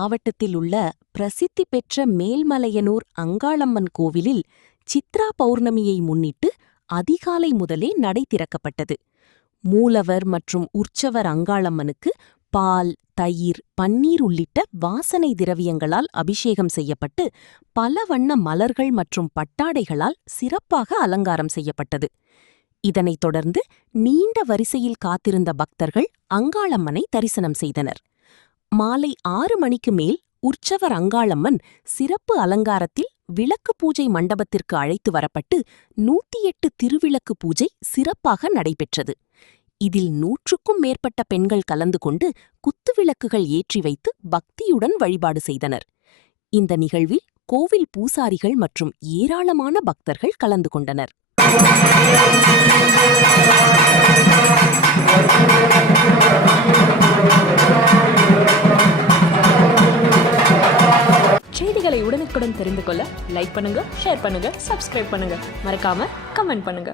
மாவட்டத்தில் உள்ள பிரசித்தி பெற்ற மேல்மலையனூர் அங்காளம்மன் கோவிலில் சித்ரா பௌர்ணமியை முன்னிட்டு அதிகாலை முதலே நடை திறக்கப்பட்டது. மூலவர் மற்றும் உற்சவர் அங்காளம்மனுக்கு பால், தயிர், பன்னீர் உள்ளிட்ட வாசனை திரவியங்களால் அபிஷேகம் செய்யப்பட்டு பல வண்ண மலர்கள் மற்றும் பட்டாடைகளால் சிறப்பாக அலங்காரம் செய்யப்பட்டது. இதனைத் தொடர்ந்து நீண்ட வரிசையில் காத்திருந்த பக்தர்கள் அங்காளம்மனை தரிசனம் செய்தனர். மாலை 6 மணிக்கு மேல் உற்சவர் அங்காளம்மன் சிறப்பு அலங்காரத்தில் விளக்கு பூஜை மண்டபத்திற்கு அழைத்து வரப்பட்டு 108 திருவிளக்கு பூஜை சிறப்பாக நடைபெற்றது. இதில் 100க்கும் மேற்பட்ட பெண்கள் கலந்து கொண்டு குத்துவிளக்குகள் ஏற்றி வைத்து பக்தியுடன் வழிபாடு செய்தனர். இந்த நிகழ்வில் கோவில் பூசாரிகள் மற்றும் ஏராளமான பக்தர்கள் கலந்து கொண்டனர். செய்திகளை உடனுக்குடன் தெரிந்து கொள்ள லைக் பண்ணுங்க, ஷேர் பண்ணுங்க, சப்ஸ்கிரைப் பண்ணுங்க, மறக்காம கமெண்ட் பண்ணுங்க.